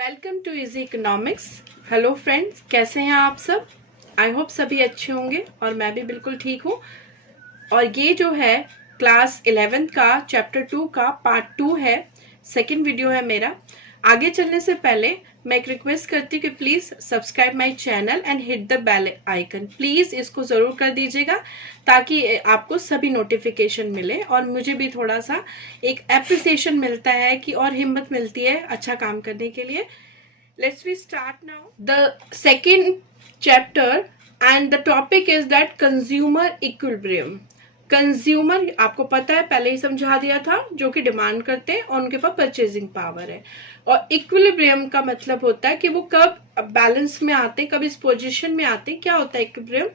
Welcome to easy economics. Hello friends, कैसे हैं आप सब? आई होप सभी अच्छे होंगे और मैं भी बिल्कुल ठीक हूँ। और ये जो है क्लास 11 का चैप्टर 2 का पार्ट 2 है, सेकंड वीडियो है मेरा। आगे चलने से पहले मैं एक रिक्वेस्ट करती हूँ कि please subscribe my channel and hit the bell icon. Please इसको जरूर कर दीजिएगा ताकि आपको सभी नोटिफिकेशन मिले और मुझे भी थोड़ा सा एक एप्रिसिएशन मिलता है कि और हिम्मत मिलती है अच्छा काम करने के लिए। Let's we start now the second chapter and the topic is that consumer equilibrium. Consumer आपको पता है, पहले ही समझा दिया था, जो कि डिमांड करते हैं और उनके पास परचेजिंग पावर है। और इक्विलिब्रियम का मतलब होता है कि वो कब बैलेंस में आते हैं, कब इस पोजीशन में आते हैं। क्या होता है इक्विलिब्रियम?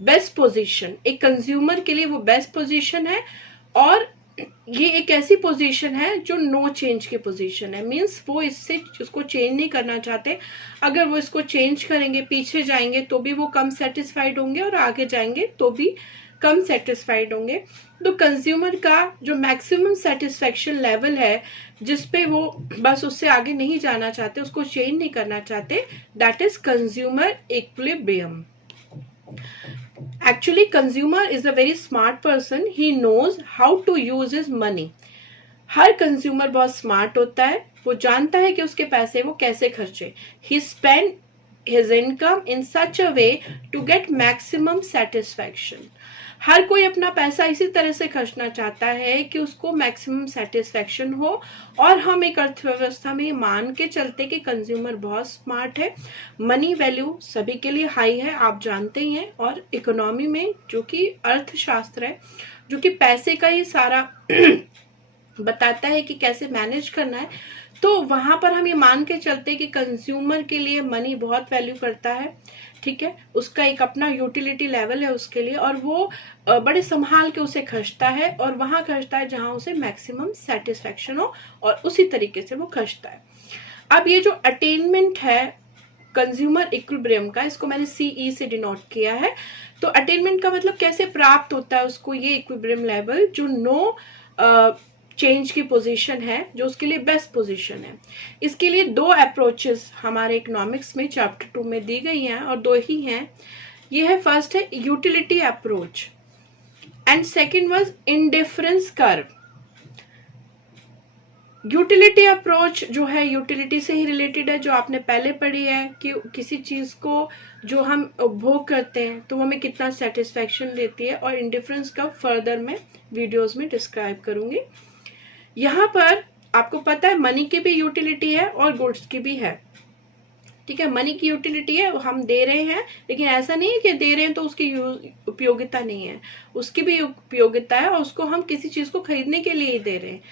Best position. एक कंज्यूमर के लिए वो बेस्ट पोजीशन है और ये एक ऐसी पोजीशन है जो नो चेंज की पोजीशन है। मींस वो इससे उसको चेंज नहीं करना चाहते। अगर वो इसको चेंज करेंगे, पीछे जाएंगे तो भी वो कम सेटिस्फाइड होंगे और आगे जाएंगे तो भी कम सेटिस्फाइड होंगे। तो कंज्यूमर का जो मैक्सिमम सेटिस्फेक्शन लेवल है, जिसपे वो बस उससे आगे नहीं जाना चाहते, उसको चेंज नहीं करना चाहते, that is consumer equilibrium. Actually, consumer is a very smart person. He knows how to use his money. Her consumer बहुत स्मार्ट होता है, वो जानता है कि उसके पैसे वो कैसे खर्चे। He spend his income in such a way to get maximum satisfaction. हर कोई अपना पैसा इसी तरह से खर्चना चाहता है कि उसको मैक्सिमम सेटिस्फेक्शन हो। और हम एक अर्थव्यवस्था में मान के चलते कि कंज्यूमर बहुत स्मार्ट है। मनी वैल्यू सभी के लिए हाई है, आप जानते ही हैं। और इकोनॉमी में, जो कि अर्थशास्त्र है, जो कि पैसे का ही सारा बताता है कि कैसे मैनेज करना है, तो वहां पर हम ये मान के चलते कि कंज्यूमर के लिए मनी बहुत वैल्यू करता है। ठीक है, उसका एक अपना यूटिलिटी लेवल है उसके लिए, और वो बड़े संभाल के उसे खर्चता है और वहां खर्चता है जहां उसे मैक्सिमम सेटिस्फेक्शन हो, और उसी तरीके से वो खर्चता है। अब ये जो अटेनमेंट है कंज्यूमर इक्विलिब्रियम का, इसको मैंने CE से डिनोट किया है। तो अटेनमेंट का मतलब कैसे प्राप्त होता है उसको, ये इक्विलिब्रियम लेवल जो नो चेंज की पोजीशन है, जो उसके लिए बेस्ट पोजीशन है। इसके लिए दो अप्रोचेस हमारे इकोनॉमिक्स में चैप्टर 2 में दी गई हैं और दो ही हैं। ये है, फर्स्ट है utility approach and second was indifference curve. Utility approach जो है यूटिलिटी से ही रिलेटेड है, जो आपने पहले पढ़ी है कि किसी चीज को जो हम उपभोग करते हैं तो वो हमें कितना सेटिस्फेक्शन देती है। और इंडिफरेंस कर्व फर्दर मैं वीडियोस में डिस्क्राइब करूंगी। यहाँ पर आपको पता है मनी की भी यूटिलिटी है और गुड्स की भी है। ठीक है, मनी की यूटिलिटी है, हम दे रहे हैं, लेकिन ऐसा नहीं है कि दे रहे हैं तो उसकी उपयोगिता नहीं है, उसकी भी उपयोगिता है और उसको हम किसी चीज को खरीदने के लिए ही दे रहे हैं।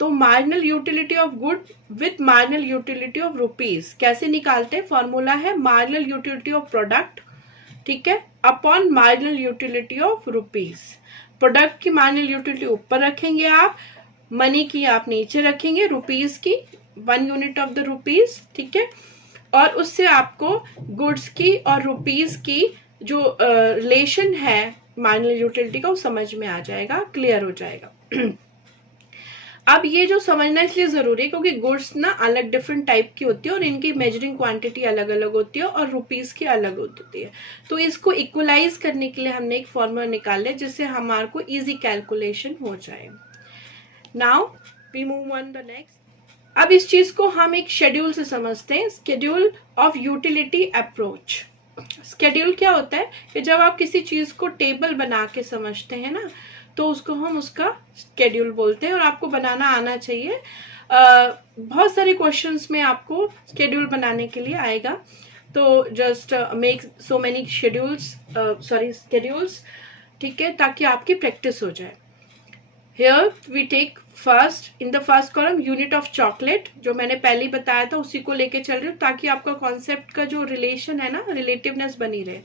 तो marginal utility of good with marginal utility of rupees कैसे निकालते हैं? फॉर्मूला है मार्जिनल यूटिलिटी ऑफ प्रोडक्ट, ठीक है, upon marginal utility of rupees. Product की मार्जिनल यूटिलिटी ऊपर रखेंगे आप, मनी की आप नीचे रखेंगे, रुपीज की 1 यूनिट ऑफ द रुपीज, ठीक है, और उससे आपको गुड्स की और रुपीज की जो रिलेशन है मार्जिनल यूटिलिटी का, वो समझ में आ जाएगा, क्लियर हो जाएगा। अब ये जो समझना इसलिए जरूरी है क्योंकि गुड्स ना अलग डिफरेंट टाइप की होती है और इनकी मेजरिंग क्वांटिटी अलग अलग होती है और रुपीस की अलग होती है। तो इसको इक्वलाइज करने के लिए हमने एक फॉर्मूला निकाला जिससे हमारे को इजी कैलकुलेशन हो जाए। Now we move on the next. अब इस चीज को हम एक शेड्यूल से समझते हैं, schedule of utility approach. Schedule क्या होता है कि जब आप किसी चीज को टेबल बना के समझते हैं ना, तो उसको हम उसका शेड्यूल बोलते हैं और आपको बनाना आना चाहिए। बहुत सारे क्वेश्चंस में आपको शेड्यूल बनाने के लिए आएगा, तो just make so many schedules, ठीक है, ताकि आपकी प्रैक्टिस हो जाए। Here we take first, in the first column unit of chocolate, जो मैंने पहले ही बताया था उसी को लेके चल रही हूँ ताकि आपका कॉन्सेप्ट का जो रिलेशन है ना, रिलेटिवनेस बनी रहे।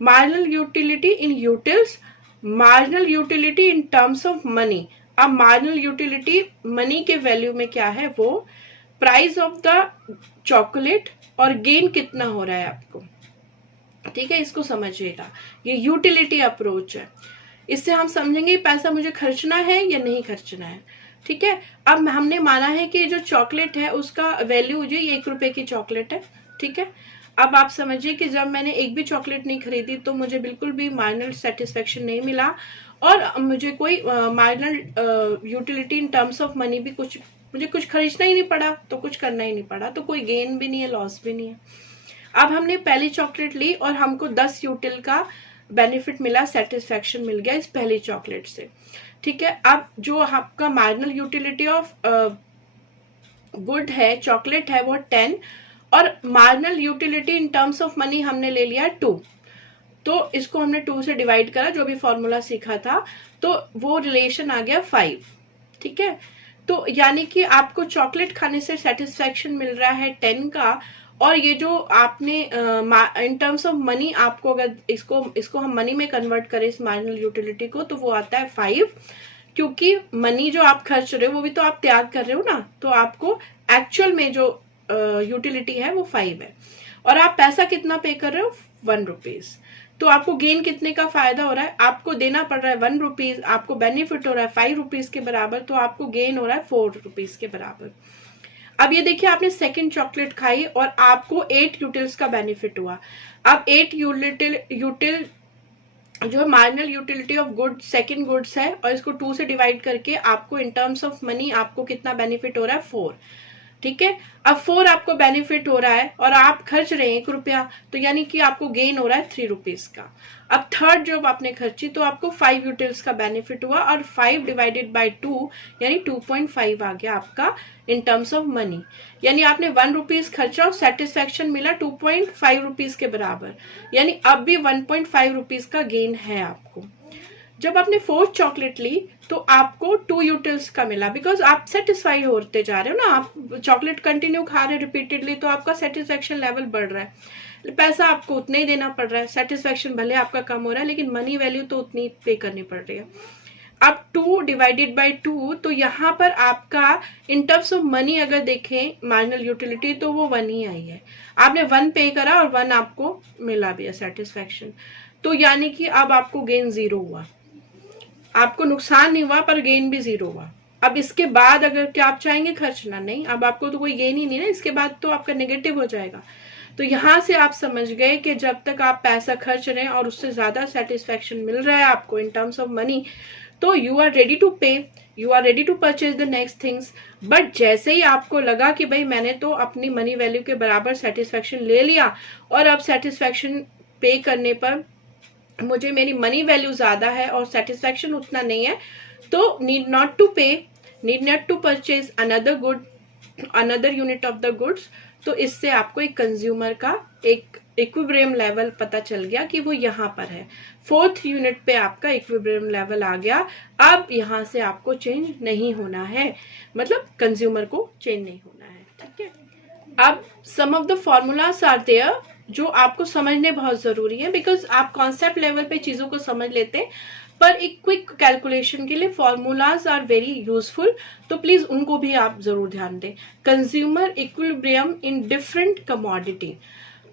Marginal utility in utils, marginal utility in terms of money. अब मार्जिनल यूटिलिटी मनी के वैल्यू में क्या है, वो प्राइस ऑफ द चॉकलेट और गेन कितना हो रहा है आपको, ठीक है, इसको समझिएगा। ये यूटिलिटी अप्रोच है, इससे हम समझेंगे पैसा मुझे खर्चना है या नहीं खर्चना है। ठीक है। अब हमने माना है कि जो चॉकलेट है उसका वैल्यू जो ये 1 रुपए की चॉकलेट है, ठीक है। अब आप समझिए कि जब मैंने एक भी चॉकलेट नहीं खरीदी तो मुझे बिल्कुल भी मार्जिनल सेटिस्फेक्शन नहीं मिला, और मुझे कोई marginal utility in terms of money भी मुझे कुछ खरीदना ही नहीं पड़ा, तो कुछ करना ही नहीं पड़ा, तो कोई गेन भी नहीं है, लॉस भी नहीं है। अब हमने पहली चॉकलेट ली और हमको 10 यूटिल का बेनिफिट मिला, सेटिस्फेक्शन मिल गया इस पहली चॉकलेट से, ठीक है। अब जो आपका मार्जिनल यूटिलिटी ऑफ गुड है, चॉकलेट है, वो 10, और marginal utility in terms of money हमने ले लिया 2, तो इसको हमने 2 से डिवाइड करा, जो भी फॉर्मूला सीखा था, तो वो रिलेशन आ गया 5, ठीक है। तो यानी कि आपको चॉकलेट खाने से सेटिस्फेक्शन मिल रहा है 10 का, और ये जो आपने इन टर्म्स ऑफ मनी, आपको अगर इसको हम मनी में कन्वर्ट करें इस मार्जिनल यूटिलिटी को, तो वो आता है 5, क्योंकि मनी जो आप खर्च रहे हो वो भी तो आप त्याग कर रहे हो ना, तो आपको एक्चुअल में जो यूटिलिटी है वो 5 है, और आप पैसा कितना पे कर रहे हो, 1 रुपीज। तो आपको गेन कितने का फायदा हो रहा है, आपको देना पड़ रहा है 1 रुपीज, आपको बेनिफिट हो रहा है 5 रुपीज के बराबर, तो आपको गेन हो रहा है 4 रुपीज के बराबर। अब ये देखिए, आपने सेकंड चॉकलेट खाई और आपको 8 यूटिल्स का बेनिफिट हुआ। अब 8 यूटिल जो marginal utility of good second goods है, और इसको 2 से डिवाइड करके आपको इन टर्म्स ऑफ मनी आपको कितना बेनिफिट हो रहा है, 4, ठीक है। अब 4 आपको बेनिफिट हो रहा है और आप खर्च रहे हैं 1 रुपया, तो यानी कि आपको गेन हो रहा है 3 रुपीज का। अब थर्ड जॉब आपने खर्ची तो आपको 5 यूटिल्स का बेनिफिट हुआ, और 5 डिवाइडेड बाय 2 यानी 2.5 आ गया आपका इन टर्म्स ऑफ मनी। यानी आपने 1 रुपीज खर्चा और सेटिस्फेक्शन मिला 2.5 रुपीज के बराबर, यानी अब भी 1.5 रुपीज का गेन है आपको। जब आपने 4th चॉकलेट ली तो आपको 2 यूटिल्स का मिला, बिकॉज आप सेटिस्फाइड होते जा रहे हो ना, आप चॉकलेट कंटिन्यू खा रहे रिपीटेडली, तो आपका सेटिस्फेक्शन लेवल बढ़ रहा है, पैसा आपको उतना ही देना पड़ रहा है, सेटिस्फेक्शन भले आपका कम हो रहा है लेकिन मनी वैल्यू तो उतनी पे करनी पड़ रही है। अब 2 डिवाइडेड बाय 2, तो यहाँ पर आपका इन टर्म्स ऑफ मनी अगर देखें मार्जिनल यूटिलिटी, तो वो 1 ही आई है, आपने 1 पे करा और 1 आपको मिला भी है सेटिस्फेक्शन, तो यानी कि अब आपको गेन 0 हुआ, आपको नुकसान नहीं हुआ पर गेन भी 0 हुआ। अब इसके बाद अगर क्या आप चाहेंगे खर्चना, नहीं, अब आपको तो कोई गेन ही नहीं ना, इसके बाद तो आपका नेगेटिव हो जाएगा। तो यहां से आप समझ गए कि जब तक आप पैसा खर्च रहे हैं और उससे ज्यादा सेटिस्फेक्शन मिल रहा है आपको इन टर्म्स ऑफ मनी, तो you are ready to pay, you are ready to purchase the next things. But जैसे ही आपको लगा कि भाई मैंने तो अपनी मनी वैल्यू के बराबर सेटिस्फेक्शन ले लिया, और अब सेटिस्फेक्शन पे करने पर मुझे मेरी मनी वैल्यू ज्यादा है और सेटिस्फेक्शन उतना नहीं है, तो need not to pay, need not to purchase another good, another unit of the goods. तो इससे आपको एक कंज्यूमर का एक इक्विब्रियम लेवल पता चल गया कि वो यहाँ पर है, 4th यूनिट पे आपका इक्विब्रियम लेवल आ गया। अब यहाँ से आपको चेंज नहीं होना है, मतलब कंज्यूमर को चेंज नहीं होना है, ठीक है। अब some of the formulas are there जो आपको समझने बहुत जरूरी है, बिकॉज आप कॉन्सेप्ट लेवल पे चीजों को समझ लेते हैं, पर एक क्विक कैलकुलेशन के लिए फॉर्मूलाज आर वेरी यूजफुल, तो प्लीज उनको भी आप जरूर ध्यान दें। Consumer equilibrium in different commodity.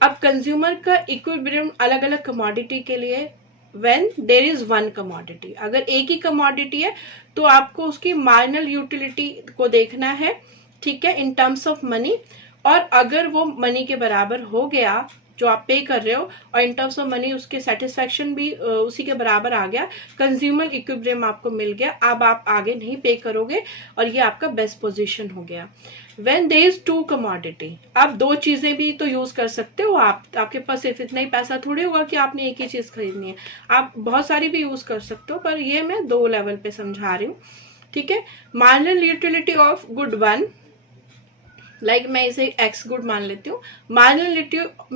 अब कंज्यूमर का इक्विलिब्रियम अलग अलग कमोडिटी के लिए, when there is one commodity, अगर एक ही कमोडिटी है तो आपको उसकी मार्जिनल यूटिलिटी को देखना है, ठीक है, इन टर्म्स ऑफ मनी, और अगर वो मनी के बराबर हो गया जो आप पे कर रहे हो, और इन टर्म्स ऑफ मनी उसके सेटिस्फेक्शन भी उसी के बराबर आ गया, कंज्यूमर इक्विलिब्रियम आपको मिल गया, अब आप आगे नहीं पे करोगे, और ये आपका बेस्ट पोजीशन हो गया। व्हेन देयर इज 2 कमोडिटी, आप 2 चीजें भी तो यूज कर सकते हो, आपके पास सिर्फ इतना ही पैसा थोड़ी होगा कि आपने एक ही चीज खरीदनी है, आप बहुत सारी भी यूज कर सकते हो, पर ये मैं 2 लेवल पे समझा रही हूँ, ठीक है। Marginal utility of good 1, like मैं इसे एक्स गुड मान लेती हूँ, marginal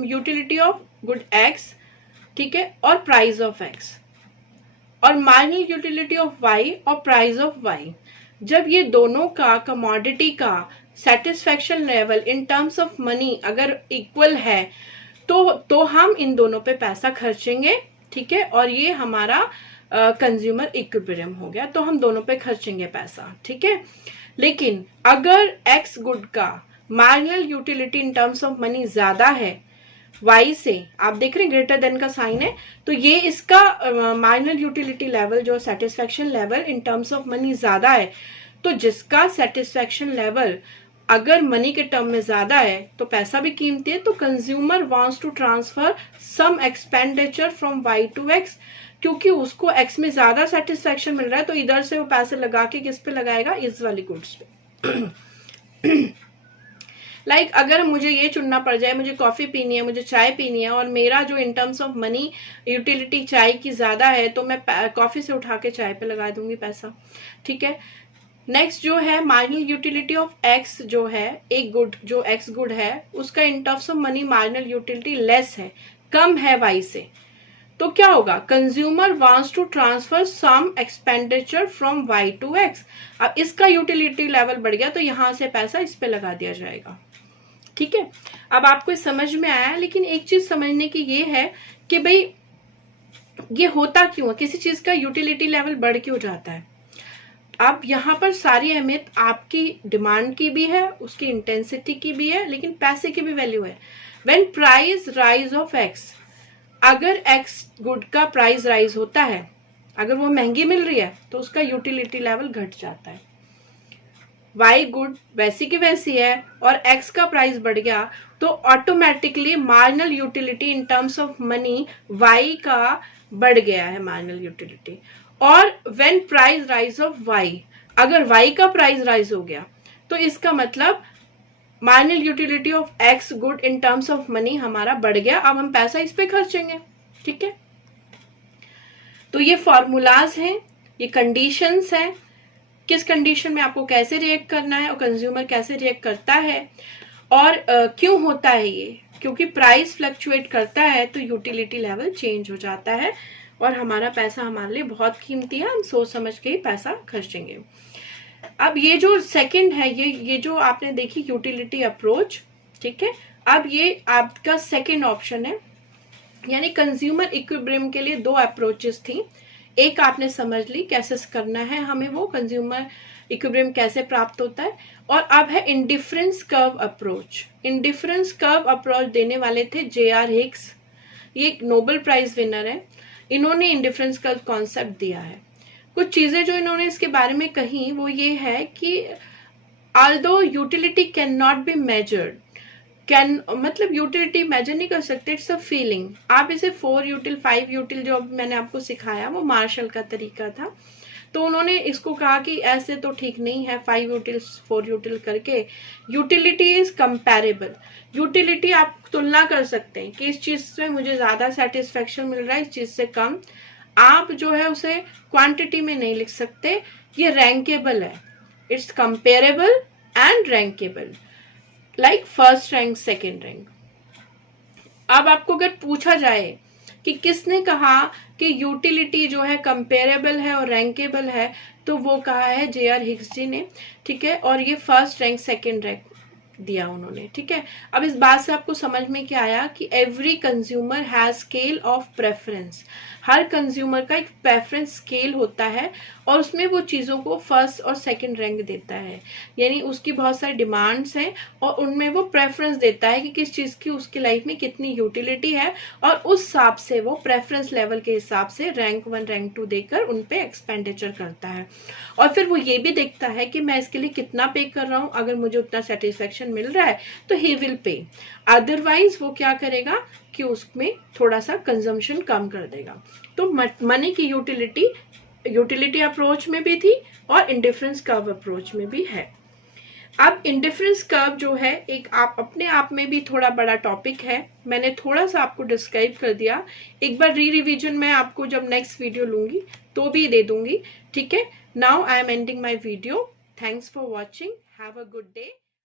utility of good x, ठीक है, और प्राइस ऑफ एक्स, और मार्जिनल यूटिलिटी ऑफ वाई और प्राइस ऑफ वाई। जब ये दोनों का कमोडिटी का satisfaction level in terms of money अगर इक्वल है, तो हम इन दोनों पे पैसा खर्चेंगे, ठीक है, और ये हमारा कंज्यूमर इक्विलिब्रियम हो गया, तो हम दोनों पे खर्चेंगे पैसा, ठीक है। लेकिन अगर एक्स गुड का marginal utility in terms of money ज्यादा है वाई से, आप देख रहे हैं ग्रेटर देन का साइन है, तो ये इसका मार्जिनल यूटिलिटी लेवल जो satisfaction level in terms of money ज्यादा है, तो जिसका सेटिस्फेक्शन लेवल अगर मनी के टर्म में ज्यादा है तो पैसा भी कीमती है, तो consumer wants to transfer some expenditure from Y to X, क्योंकि उसको एक्स में ज्यादा सेटिस्फेक्शन मिल रहा है तो इधर से वो पैसे लगा के किस पे लगाएगा, इस वाली गुड्स पे। लाइक अगर मुझे ये चुनना पड़ जाए, मुझे कॉफी पीनी है, मुझे चाय पीनी है, और मेरा जो इन टर्म्स ऑफ मनी यूटिलिटी चाय की ज्यादा है, तो मैं कॉफी से उठा के चाय पे लगा दूंगी पैसा, ठीक है। नेक्स्ट जो है मार्जिनल यूटिलिटी ऑफ एक्स, जो है एक गुड, जो एक्स गुड है उसका in terms of money marginal utility less है, कम है वाई से, तो क्या होगा, consumer wants to transfer some expenditure from Y to X. अब इसका यूटिलिटी लेवल बढ़ गया तो यहां से पैसा इस पे लगा दिया जाएगा, ठीक है। अब आपको समझ में आया, लेकिन एक चीज समझने की ये है कि भाई ये होता क्यों है, किसी चीज का यूटिलिटी लेवल बढ़ क्यों जाता है। अब यहाँ पर सारी अहमियत आपकी डिमांड की भी है, उसकी इंटेंसिटी की भी है, लेकिन पैसे की भी वैल्यू है। When price rise of x, अगर एक्स गुड का प्राइस राइज होता है, अगर वो महंगी मिल रही है तो उसका यूटिलिटी लेवल घट जाता है। वाई गुड वैसी की वैसी है और एक्स का प्राइस बढ़ गया तो automatically marginal utility in terms of money Y का बढ़ गया है, मार्जिनल यूटिलिटी। और when price rise of Y, अगर वाई का प्राइस राइज हो गया तो इसका मतलब marginal utility of X good in terms of money हमारा बढ़ गया, अब हम पैसा इस पे खर्चेंगे, ठीक है। तो ये फॉर्मूलाज हैं, ये कंडीशंस हैं, किस कंडीशन में आपको कैसे रिएक्ट करना है और कंज्यूमर कैसे रिएक्ट करता है, और क्यों होता है ये, क्योंकि प्राइस फ्लक्चुएट करता है तो यूटिलिटी लेवल चेंज हो जाता है और हमारा पैसा हमारे लिए बहुत कीमती है, हम सोच समझ के ही पैसा खर्चेंगे। अब ये जो सेकंड है, ये जो आपने देखी यूटिलिटी अप्रोच, ठीक है। अब ये आपका सेकंड ऑप्शन है, यानी कंज्यूमर इक्विलिब्रियम के लिए दो अप्रोचेस थी, एक आपने समझ ली कैसे करना है हमें, वो कंज्यूमर इक्विलिब्रियम कैसे प्राप्त होता है। और अब है indifference curve approach. Indifference curve approach देने वाले थे जे.आर. हिक्स, ये एक नोबेल प्राइज विनर है, इन्होंने इंडिफरेंस कर्व कॉन्सेप्ट दिया है। कुछ चीजें जो इन्होंने इसके बारे में कही वो ये है कि although utility can not be measured, can मतलब यूटिलिटी मेजर नहीं कर सकते, इट्स अ फीलिंग। आप इसे 4 यूटिल 5 यूटिल जो मैंने आपको सिखाया वो मार्शल का तरीका था, तो उन्होंने इसको कहा कि ऐसे तो ठीक नहीं है 5 यूटिल 4 यूटिल करके, यूटिलिटी इज कंपेरेबल। यूटिलिटी आप तुलना कर सकते हैं कि इस चीज से मुझे ज्यादा सेटिस्फेक्शन मिल रहा है, इस चीज से कम। आप जो है उसे क्वांटिटी में नहीं लिख सकते, ये रैंकेबल है, it's comparable and rankable, like first rank second rank. अब आपको अगर पूछा जाए कि किसने कहा कि यूटिलिटी जो है कंपेरेबल है और रैंकेबल है, तो वो कहा है जे.आर. हिक्स जी ने, ठीक है। और ये फर्स्ट रैंक सेकेंड रैंक दिया उन्होंने, ठीक है। अब इस बात से आपको समझ में क्या आया कि every consumer has scale of preference, her consumer का एक प्रेफरेंस स्केल होता है और उसमें वो चीजों को फर्स्ट और सेकंड रैंक देता है, यानी उसकी बहुत सारी डिमांड्स हैं और उनमें वो प्रेफरेंस देता है कि किस चीज की उसकी लाइफ में कितनी यूटिलिटी है, और उस हिसाब से वो प्रेफरेंस लेवल के हिसाब से रैंक 1 रैंक 2 देकर उनपे एक्सपेंडिचर करता है। और फिर वो ये भी देखता है कि मैं इसके लिए कितना पे कर रहा हूं, अगर मुझे उतना सेटिस्फेक्शन मिल रहा है तो ही विल पे, अदरवाइज वो क्या करेगा कि उसमें थोड़ा सा कंजम्पशन कम कर देगा। तो मनी की यूटिलिटी अप्रोच में भी थी और इंडिफरेंस कर्व अप्रोच में भी है। अब इंडिफरेंस कर्व जो है एक आप अपने आप में भी थोड़ा बड़ा टॉपिक है, मैंने थोड़ा सा आपको डिस्क्राइब कर दिया, एक बार रिवीजन मैं आपको जब नेक्स्ट वीडियो लूंगी तो भी दे दूंगी, ठीक है। Now I am ending my video, thanks for watching, have a good day.